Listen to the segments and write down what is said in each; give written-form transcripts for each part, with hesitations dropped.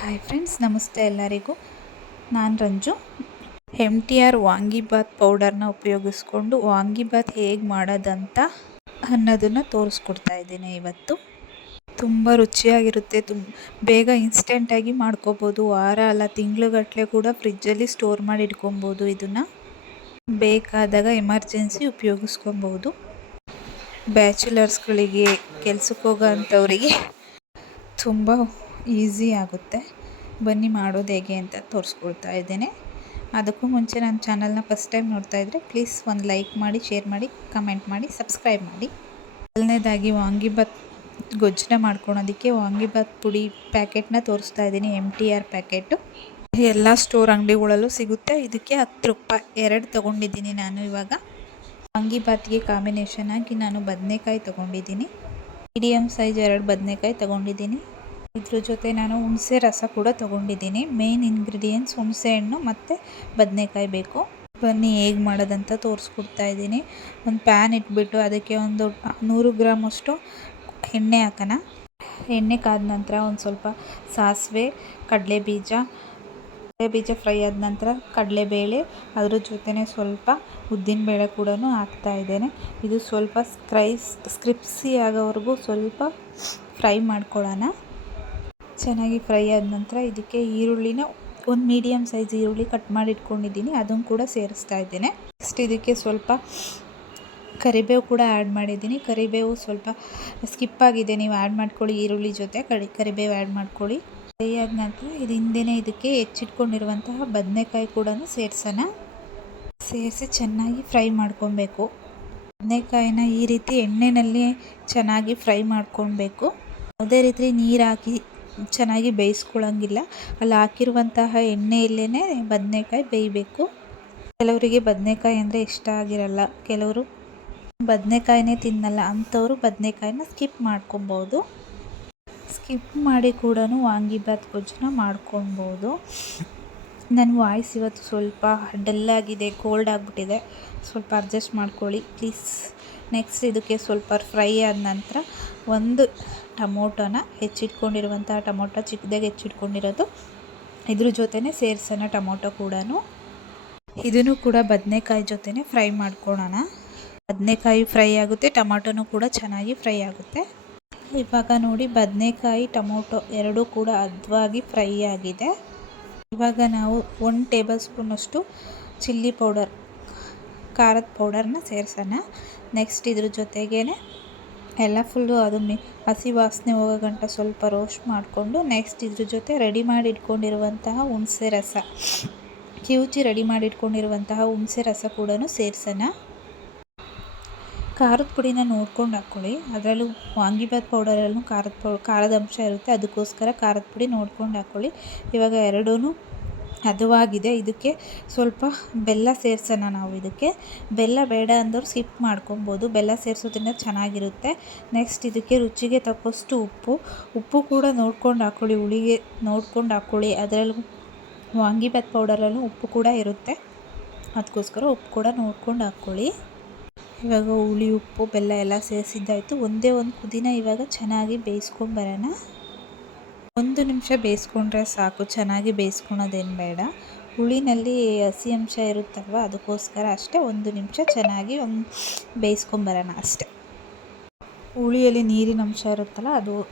Hi friends, ನಮಸ್ತೆ ಎಲ್ಲರಿಗೂ. ನಾನು ರಂಜು. MTR ವಾಂಗಿಬಾತ್ ಪೌಡರ್ನ ಉಪಯೋಗಿಸ್ಕೊಂಡು ವಾಂಗಿಬಾತ್ ಹೇಗೆ ಮಾಡೋದಂತ ಅನ್ನೋದನ್ನು ತೋರಿಸ್ಕೊಡ್ತಾ ಇದ್ದೀನಿ ಇವತ್ತು. ತುಂಬ ರುಚಿಯಾಗಿರುತ್ತೆ. ಬೇಗ ಇನ್ಸ್ಟೆಂಟಾಗಿ ಮಾಡ್ಕೋಬೋದು. ವಾರ ಅಲ್ಲ ತಿಂಗಳುಗಟ್ಟಲೆ ಕೂಡ ಫ್ರಿಜ್ಜಲ್ಲಿ ಸ್ಟೋರ್ ಮಾಡಿ ಇಟ್ಕೊಬೋದು. ಇದನ್ನು ಬೇಕಾದಾಗ ಎಮರ್ಜೆನ್ಸಿ ಉಪಯೋಗಿಸ್ಕೊಬೋದು. ಬ್ಯಾಚುಲರ್ಸ್ಗಳಿಗೆ, ಕೆಲ್ಸಕ್ಕೆ ಹೋಗೋ ಅಂಥವರಿಗೆ ತುಂಬ ಈಸಿ ಆಗುತ್ತೆ. ಬನ್ನಿ ಮಾಡೋದು ಹೇಗೆ ಅಂತ ತೋರಿಸ್ಕೊಡ್ತಾ ಇದ್ದೇನೆ. ಅದಕ್ಕೂ ಮುಂಚೆ ನನ್ನ ಚಾನಲ್ನ ಫಸ್ಟ್ ಟೈಮ್ ನೋಡ್ತಾ ಇದ್ದರೆ ಪ್ಲೀಸ್ ಒಂದು ಲೈಕ್ ಮಾಡಿ, ಶೇರ್ ಮಾಡಿ, ಕಮೆಂಟ್ ಮಾಡಿ, ಸಬ್ಸ್ಕ್ರೈಬ್ ಮಾಡಿ. ಮೊದಲನೇದಾಗಿ ವಾಂಗಿಬಾತ್ ಗೊಜ್ಜನ್ನ ಮಾಡ್ಕೊಳೋದಕ್ಕೆ ವಾಂಗಿಬಾತ್ ಪುಡಿ ಪ್ಯಾಕೆಟ್ನ ತೋರಿಸ್ತಾ ಇದ್ದೀನಿ. MTR ಪ್ಯಾಕೆಟು ಎಲ್ಲ ಸ್ಟೋರ್ ಅಂಗಡಿಗಳಲ್ಲೂ ಸಿಗುತ್ತೆ. ಇದಕ್ಕೆ 10 ರೂಪಾಯಿ 2 ತೊಗೊಂಡಿದ್ದೀನಿ ನಾನು. ಇವಾಗ ವಾಂಗಿಬಾತ್ಗೆ ಕಾಂಬಿನೇಷನ್ ಆಗಿ ನಾನು ಬದನೆಕಾಯಿ ತೊಗೊಂಡಿದ್ದೀನಿ. ಮೀಡಿಯಮ್ ಸೈಜ್ 2 ಬದನೆಕಾಯಿ ತೊಗೊಂಡಿದ್ದೀನಿ. ಇದ್ರ ಜೊತೆ ನಾನು ಹುಣಸೆ ರಸ ಕೂಡ ತೊಗೊಂಡಿದ್ದೀನಿ. ಮೇನ್ ಇಂಗ್ರೀಡಿಯೆಂಟ್ಸ್ ಹುಣಸೆ ಹಣ್ಣು ಮತ್ತು ಬದನೆಕಾಯಿ ಬೇಕು. ಬನ್ನಿ ಹೇಗೆ ಮಾಡೋದಂತ ತೋರಿಸ್ಕೊಡ್ತಾ ಇದ್ದೀನಿ. ಒಂದು ಪ್ಯಾನ್ ಇಟ್ಬಿಟ್ಟು ಅದಕ್ಕೆ ಒಂದು 100 ಗ್ರಾಮಷ್ಟು ಎಣ್ಣೆ ಹಾಕೋಣ. ಎಣ್ಣೆ ಕಾದ ನಂತರ ಒಂದು ಸ್ವಲ್ಪ ಸಾಸಿವೆ, ಕಡಲೆಬೀಜ ಫ್ರೈ ಆದ ನಂತರ ಕಡಲೆಬೇಳೆ, ಅದ್ರ ಜೊತೆನೇ ಸ್ವಲ್ಪ ಉದ್ದಿನಬೇಳೆ ಕೂಡ ಹಾಕ್ತಾ ಇದ್ದೇನೆ. ಇದು ಸ್ವಲ್ಪ ಕ್ರಿಸ್ಪಿ ಆಗೋವರೆಗೂ ಸ್ವಲ್ಪ ಫ್ರೈ ಮಾಡ್ಕೊಳ್ಳೋಣ. ಚೆನ್ನಾಗಿ ಫ್ರೈ ಆದ ನಂತರ ಇದಕ್ಕೆ ಈರುಳ್ಳಿನ ಒಂದು ಮೀಡಿಯಮ್ ಸೈಜ್ ಈರುಳ್ಳಿ ಕಟ್ ಮಾಡಿ ಇಟ್ಕೊಂಡಿದ್ದೀನಿ, ಅದನ್ನು ಕೂಡ ಸೇರಿಸ್ತಾ ಇದ್ದೇನೆ. ನೆಕ್ಸ್ಟ್ ಇದಕ್ಕೆ ಸ್ವಲ್ಪ ಕರಿಬೇವು ಕೂಡ ಆ್ಯಡ್ ಮಾಡಿದ್ದೀನಿ. ಕರಿಬೇವು ಸ್ವಲ್ಪ ಸ್ಕಿಪ್ ಆಗಿದೆ, ನೀವು ಆ್ಯಡ್ ಮಾಡ್ಕೊಳ್ಳಿ. ಈರುಳ್ಳಿ ಜೊತೆ ಕರಿಬೇವು ಆ್ಯಡ್ ಮಾಡ್ಕೊಳ್ಳಿ. ಫ್ರೈ ಆದ ನಂತರ ಹಿಂದೆಯೇ ಇದಕ್ಕೆ ಹೆಚ್ಚಿಟ್ಕೊಂಡಿರುವಂತಹ ಬದನೆಕಾಯಿ ಕೂಡ ಸೇರಿಸೋಣ. ಸೇರಿಸಿ ಚೆನ್ನಾಗಿ ಫ್ರೈ ಮಾಡ್ಕೊಬೇಕು. ಬದನೆಕಾಯಿನ ಈ ರೀತಿ ಎಣ್ಣೆಯಲ್ಲಿ ಚೆನ್ನಾಗಿ ಫ್ರೈ ಮಾಡ್ಕೊಳ್ಬೇಕು. ಯಾವುದೇ ರೀತಿ ನೀರು ಹಾಕಿ ಚೆನ್ನಾಗಿ ಬೇಯಿಸ್ಕೊಳ್ಳೋಂಗಿಲ್ಲ. ಅಲ್ಲಿ ಹಾಕಿರುವಂತಹ ಎಣ್ಣೆಯಲ್ಲೇ ಬದನೆಕಾಯಿ ಬೇಯಬೇಕು. ಕೆಲವರಿಗೆ ಬದನೆಕಾಯಿ ಅಂದರೆ ಇಷ್ಟ ಆಗಿರಲ್ಲ, ಕೆಲವರು ಬದನೆಕಾಯಿನೇ ತಿನ್ನಲ್ಲ. ಅಂಥವರು ಬದನೆಕಾಯಿನ ಸ್ಕಿಪ್ ಮಾಡ್ಕೊಬೋದು. ಸ್ಕಿಪ್ ಮಾಡಿ ಕೂಡ ವಾಂಗಿಬಾತ್ ಗೊಜ್ಜನ್ನ ಮಾಡ್ಕೊಬೋದು. ನನ್ನ ವಾಯ್ಸ್ ಇವತ್ತು ಸ್ವಲ್ಪ ಡಲ್ಲಾಗಿದೆ, ಕೋಲ್ಡ್ ಆಗಿಬಿಟ್ಟಿದೆ. ಸ್ವಲ್ಪ ಅಡ್ಜಸ್ಟ್ ಮಾಡ್ಕೊಳ್ಳಿ ಪ್ಲೀಸ್. ನೆಕ್ಸ್ಟ್ ಇದಕ್ಕೆ ಸ್ವಲ್ಪ ಫ್ರೈ ಆದ ನಂತರ ಒಂದು ಟೊಮೊಟೊನ ಹೆಚ್ಚಿಟ್ಕೊಂಡಿರುವಂತಹ ಟೊಮೊಟೊ ಚಿಕ್ಕದಾಗಿ ಹೆಚ್ಚಿಟ್ಕೊಂಡಿರೋದು ಇದ್ರ ಜೊತೆನೇ ಸೇರಿಸೋಣ. ಟೊಮೊಟೊ ಕೂಡ ಇದನ್ನು ಕೂಡ ಬದನೆಕಾಯಿ ಜೊತೆನೇ ಫ್ರೈ ಮಾಡ್ಕೊಳ್ಳೋಣ. ಬದನೆಕಾಯಿ ಫ್ರೈ ಆಗುತ್ತೆ, ಟೊಮೊಟೊನೂ ಕೂಡ ಚೆನ್ನಾಗಿ ಫ್ರೈ ಆಗುತ್ತೆ. ಇವಾಗ ನೋಡಿ, ಬದನೆಕಾಯಿ ಟೊಮೊಟೊ ಎರಡೂ ಕೂಡ ಹದವಾಗಿ ಫ್ರೈ ಆಗಿದೆ. ಇವಾಗ ನಾವು 1 ಟೇಬಲ್ ಸ್ಪೂನಷ್ಟು ಚಿಲ್ಲಿ ಪೌಡರ್, ಖಾರದ ಪೌಡರ್ನ ಸೇರಿಸೋಣ. ನೆಕ್ಸ್ಟ್ ಇದ್ರ ಜೊತೆಗೇ ಎಲ್ಲ ಫುಲ್ಲು ಅದು ಹಸಿ ವಾಸನೆ ಹೋಗೋ ಗಂಟ ಸ್ವಲ್ಪ ರೋಸ್ಟ್ ಮಾಡಿಕೊಂಡು ನೆಕ್ಸ್ಟ್ ಇದ್ರ ಜೊತೆ ರೆಡಿ ಮಾಡಿ ಇಟ್ಕೊಂಡಿರುವಂತಹ ಹುಣಸೆ ರಸ, ಕಿವುಚಿ ರೆಡಿ ಮಾಡಿ ಇಟ್ಕೊಂಡಿರುವಂತಹ ಹುಣಸೆ ರಸ ಕೂಡ ಸೇರಿಸೋಣ. ಖಾರದ ಪುಡಿನ ನೋಡ್ಕೊಂಡು ಹಾಕ್ಕೊಳ್ಳಿ. ಅದರಲ್ಲೂ ವಾಂಗಿಬಾತ್ ಪೌಡರಲ್ಲೂ ಖಾರದ ಅಂಶ ಇರುತ್ತೆ, ಅದಕ್ಕೋಸ್ಕರ ಖಾರದ ಪುಡಿ ನೋಡ್ಕೊಂಡು ಹಾಕ್ಕೊಳ್ಳಿ. ಇವಾಗ ಎರಡೂ ಹದವಾಗಿದೆ. ಇದಕ್ಕೆ ಸ್ವಲ್ಪ ಬೆಲ್ಲ ಸೇರಿಸೋಣ. ನಾವು ಇದಕ್ಕೆ ಬೆಲ್ಲ ಬೇಡ ಅಂದವ್ರು ಸ್ಕಿಪ್ ಮಾಡ್ಕೊಬೋದು. ಬೆಲ್ಲ ಸೇರಿಸೋದ್ರಿಂದ ಚೆನ್ನಾಗಿರುತ್ತೆ. ನೆಕ್ಸ್ಟ್ ಇದಕ್ಕೆ ರುಚಿಗೆ ತಕ್ಕಷ್ಟು ಉಪ್ಪು ಕೂಡ ನೋಡ್ಕೊಂಡು ಹಾಕ್ಕೊಳ್ಳಿ. ಹುಳಿಗೆ ನೋಡ್ಕೊಂಡು ಹಾಕ್ಕೊಳ್ಳಿ. ಅದರಲ್ಲೂ ವಾಂಗಿಬಾತ್ ಪೌಡರಲ್ಲೂ ಉಪ್ಪು ಕೂಡ ಇರುತ್ತೆ, ಅದಕ್ಕೋಸ್ಕರ ಉಪ್ಪು ಕೂಡ ನೋಡ್ಕೊಂಡು ಹಾಕ್ಕೊಳ್ಳಿ. ಇವಾಗ ಹುಳಿ, ಉಪ್ಪು, ಬೆಲ್ಲ ಎಲ್ಲ ಸೇರಿಸಿದ್ದಾಯಿತು. ಒಂದೇ ಒಂದು ಕುದಿನ ಇವಾಗ ಚೆನ್ನಾಗಿ ಬೇಯಿಸ್ಕೊಂಬರೋಣ. 1 ನಿಮಿಷ ಬೇಯಿಸ್ಕೊಂಡ್ರೆ ಸಾಕು, ಚೆನ್ನಾಗಿ ಬೇಯಿಸ್ಕೊಳೋದೇನು ಬೇಡ. ಹುಳಿನಲ್ಲಿ ಹಸಿ ಅಂಶ ಇರುತ್ತಲ್ವ, ಅದಕ್ಕೋಸ್ಕರ ಅಷ್ಟೇ 1 ನಿಮಿಷ ಚೆನ್ನಾಗಿ ಬೇಯಿಸ್ಕೊಂಬರೋಣ ಅಷ್ಟೆ. ಹುಳಿಯಲ್ಲಿ ನೀರಿನ ಅಂಶ ಇರುತ್ತಲ್ಲ,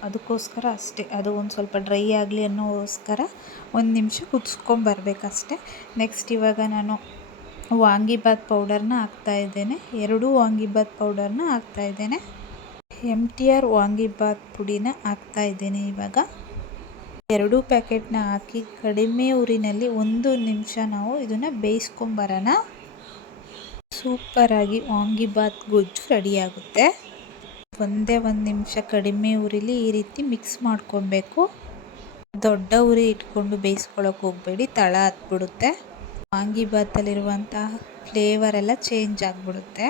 ಅದಕ್ಕೋಸ್ಕರ ಅಷ್ಟೇ. ಅದು ಒಂದು ಸ್ವಲ್ಪ ಡ್ರೈ ಆಗಲಿ ಅನ್ನೋಗೋಸ್ಕರ 1 ನಿಮಿಷ ಕುದಿಸ್ಕೊಂಬರ್ಬೇಕಷ್ಟೆ. ನೆಕ್ಸ್ಟ್ ಇವಾಗ ನಾನು ವಾಂಗಿಬಾತ್ ಪೌಡರ್ನ ಹಾಕ್ತಾಯಿದ್ದೇನೆ. 2 ವಾಂಗಿಬಾತ್ ಪೌಡರ್ನ ಹಾಕ್ತಾಯಿದ್ದೇನೆ. MTR ವಾಂಗಿಬಾತ್ ಪುಡಿನ ಹಾಕ್ತಾಯಿದ್ದೇನೆ. ಇವಾಗ 2 ಪ್ಯಾಕೆಟ್ನ ಹಾಕಿ ಕಡಿಮೆ ಉರಿನಲ್ಲಿ 1 ನಿಮಿಷ ನಾವು ಇದನ್ನು ಬೇಯಿಸ್ಕೊಂಬರೋಣ. ಸೂಪರಾಗಿ ವಾಂಗಿಬಾತ್ ಗೊಜ್ಜು ರೆಡಿಯಾಗುತ್ತೆ. ಒಂದೇ 1 ನಿಮಿಷ ಕಡಿಮೆ ಉರಿಲಿ ಈ ರೀತಿ ಮಿಕ್ಸ್ ಮಾಡ್ಕೊಬೇಕು. ದೊಡ್ಡ ಉರಿ ಇಟ್ಕೊಂಡು ಬೇಯಿಸ್ಕೊಳ್ಳೋಕೆ ಹೋಗಬೇಡಿ, ತಳ ಹತ್ಬಿಡುತ್ತೆ. ವಾಂಗಿಬಾತಲ್ಲಿರುವಂತಹ ಫ್ಲೇವರ್ ಎಲ್ಲ ಚೇಂಜ್ ಆಗಿಬಿಡುತ್ತೆ.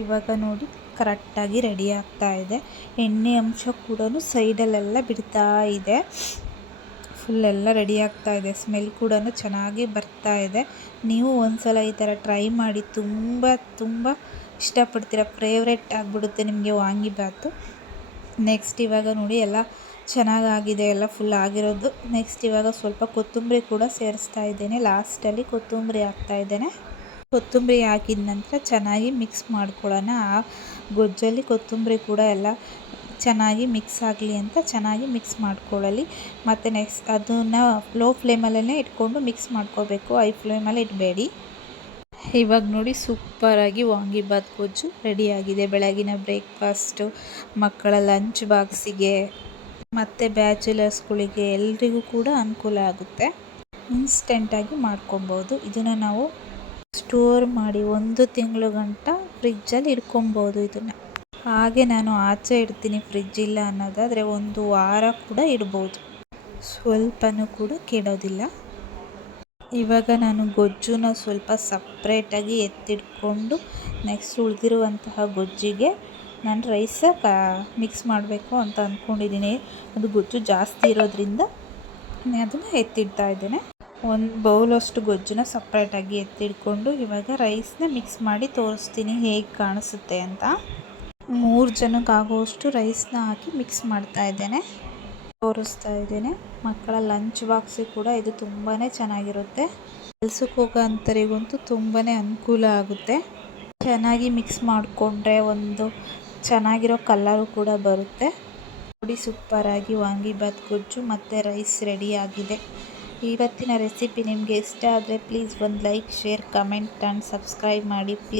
ಇವಾಗ ನೋಡಿ, ಕರೆಕ್ಟಾಗಿ ರೆಡಿ ಆಗ್ತಾ ಇದೆ. ಎಣ್ಣೆ ಅಂಶ ಕೂಡ ಸೈಡಲ್ಲೆಲ್ಲ ಬಿಡ್ತಾ ಇದೆ. ಫುಲ್ಲೆಲ್ಲ ರೆಡಿ ಆಗ್ತಾ ಇದೆ. ಸ್ಮೆಲ್ ಕೂಡ ಚೆನ್ನಾಗಿ ಬರ್ತಾ ಇದೆ. ನೀವು ಒಂದ್ಸಲ ಈ ಥರ ಟ್ರೈ ಮಾಡಿ, ತುಂಬ ಇಷ್ಟಪಡ್ತೀರ. ಫೇವ್ರೆಟ್ ಆಗಿಬಿಡುತ್ತೆ ನಿಮಗೆ ವಾಂಗಿಬಾತು. ನೆಕ್ಸ್ಟ್ ಇವಾಗ ನೋಡಿ, ಎಲ್ಲ ಚೆನ್ನಾಗಾಗಿದೆ ಎಲ್ಲ ಫುಲ್ ಆಗಿರೋದು. ನೆಕ್ಸ್ಟ್ ಇವಾಗ ಸ್ವಲ್ಪ ಕೊತ್ತಂಬರಿ ಕೂಡ ಸೇರಿಸ್ತಾ ಇದ್ದೇನೆ. ಲಾಸ್ಟಲ್ಲಿ ಕೊತ್ತಂಬರಿ ಹಾಕ್ತಾ ಇದ್ದೇನೆ. ಕೊತ್ತಂಬರಿ ಹಾಕಿದ ನಂತರ ಚೆನ್ನಾಗಿ ಮಿಕ್ಸ್ ಮಾಡ್ಕೊಳ್ಳೋಣ. ಆ ಗೊಜ್ಜಲ್ಲಿ ಕೊತ್ತಂಬರಿ ಕೂಡ ಎಲ್ಲ ಚೆನ್ನಾಗಿ ಮಿಕ್ಸ್ ಆಗಲಿ ಅಂತ ಚೆನ್ನಾಗಿ ಮಿಕ್ಸ್ ಮಾಡ್ಕೊಳ್ಳಲಿ. ಮತ್ತು ನೆಕ್ಸ್ಟ್ ಅದನ್ನು ಲೋ ಫ್ಲೇಮಲ್ಲೇ ಇಟ್ಕೊಂಡು ಮಿಕ್ಸ್ ಮಾಡ್ಕೋಬೇಕು, ಹೈ ಫ್ಲೇಮಲ್ಲಿ ಇಡಬೇಡಿ. ಇವಾಗ ನೋಡಿ ಸೂಪರಾಗಿ ವಾಂಗಿಬಾತ್ ಗೊಜ್ಜು ರೆಡಿಯಾಗಿದೆ. ಬೆಳಗಿನ ಬ್ರೇಕ್ಫಾಸ್ಟು, ಮಕ್ಕಳ ಲಂಚ್ ಬಾಕ್ಸಿಗೆ ಮತ್ತು ಬ್ಯಾಚುಲರ್ಸ್ಗಳಿಗೆ ಎಲ್ರಿಗೂ ಕೂಡ ಅನುಕೂಲ ಆಗುತ್ತೆ. ಇನ್ಸ್ಟೆಂಟಾಗಿ ಮಾಡ್ಕೊಬೋದು. ಇದನ್ನು ನಾವು ಸ್ಟೋರ್ ಮಾಡಿ 1 ತಿಂಗಳು ಗಂಟ ಫ್ರಿಜ್ಜಲ್ಲಿ ಇಟ್ಕೊಬೋದು. ಇದನ್ನು ಹಾಗೆ ನಾನು ಆಚೆ ಇಡ್ತೀನಿ, ಫ್ರಿಜ್ ಇಲ್ಲ ಅನ್ನೋದಾದರೆ 1 ವಾರ ಕೂಡ ಇಡ್ಬೋದು, ಸ್ವಲ್ಪನೂ ಕೂಡ ಕೆಡೋದಿಲ್ಲ. ಇವಾಗ ನಾನು ಗೊಜ್ಜುನ ಸ್ವಲ್ಪ ಸಪ್ರೇಟಾಗಿ ಎತ್ತಿಟ್ಕೊಂಡು ನೆಕ್ಸ್ಟ್ ಉಳಿದಿರುವಂತಹ ಗೊಜ್ಜಿಗೆ ನಾನು ರೈಸ ಮಿಕ್ಸ್ ಮಾಡಬೇಕು ಅಂತ ಅಂದ್ಕೊಂಡಿದ್ದೀನಿ. ಅದು ಗೊಜ್ಜು ಜಾಸ್ತಿ ಇರೋದ್ರಿಂದ ಅದನ್ನು ಎತ್ತಿಡ್ತಾ ಇದ್ದೇನೆ. 1 ಬೌಲಷ್ಟು ಗೊಜ್ಜನ್ನ ಸಪ್ರೇಟಾಗಿ ಎತ್ತಿಡ್ಕೊಂಡು ಇವಾಗ ರೈಸ್ನ ಮಿಕ್ಸ್ ಮಾಡಿ ತೋರಿಸ್ತೀನಿ ಹೇಗೆ ಕಾಣಿಸುತ್ತೆ ಅಂತ. 3 ಜನಕ್ಕೆ ಆಗುವಷ್ಟು ರೈಸ್ನ ಹಾಕಿ ಮಿಕ್ಸ್ ಮಾಡ್ತಾ ಇದ್ದೇನೆ, ತೋರಿಸ್ತಾ ಇದ್ದೇನೆ. ಮಕ್ಕಳ ಲಂಚ್ ಬಾಕ್ಸಿಗೆ ಕೂಡ ಇದು ತುಂಬಾ ಚೆನ್ನಾಗಿರುತ್ತೆ. ಕೆಲ್ಸಕ್ಕೆ ಹೋಗೋ ಅಂಥವರಿಗಂತೂ ತುಂಬಾ ಅನುಕೂಲ ಆಗುತ್ತೆ. ಚೆನ್ನಾಗಿ ಮಿಕ್ಸ್ ಮಾಡಿಕೊಂಡ್ರೆ ಒಂದು ಚೆನ್ನಾಗಿರೋ ಕಲರು ಕೂಡ ಬರುತ್ತೆ. ನೋಡಿ ಸೂಪರಾಗಿ ವಾಂಗಿಬಾತ್ ಗೊಜ್ಜು ಮತ್ತು ರೈಸ್ ರೆಡಿಯಾಗಿದೆ. ಇವತ್ತಿನ ರೆಸಿಪಿ ನಿಮಗೆ ಇಷ್ಟ ಆದರೆ ಪ್ಲೀಸ್ ಒಂದು like, share, comment and subscribe ಮಾಡಿ ಪ್ಲೀಸ್.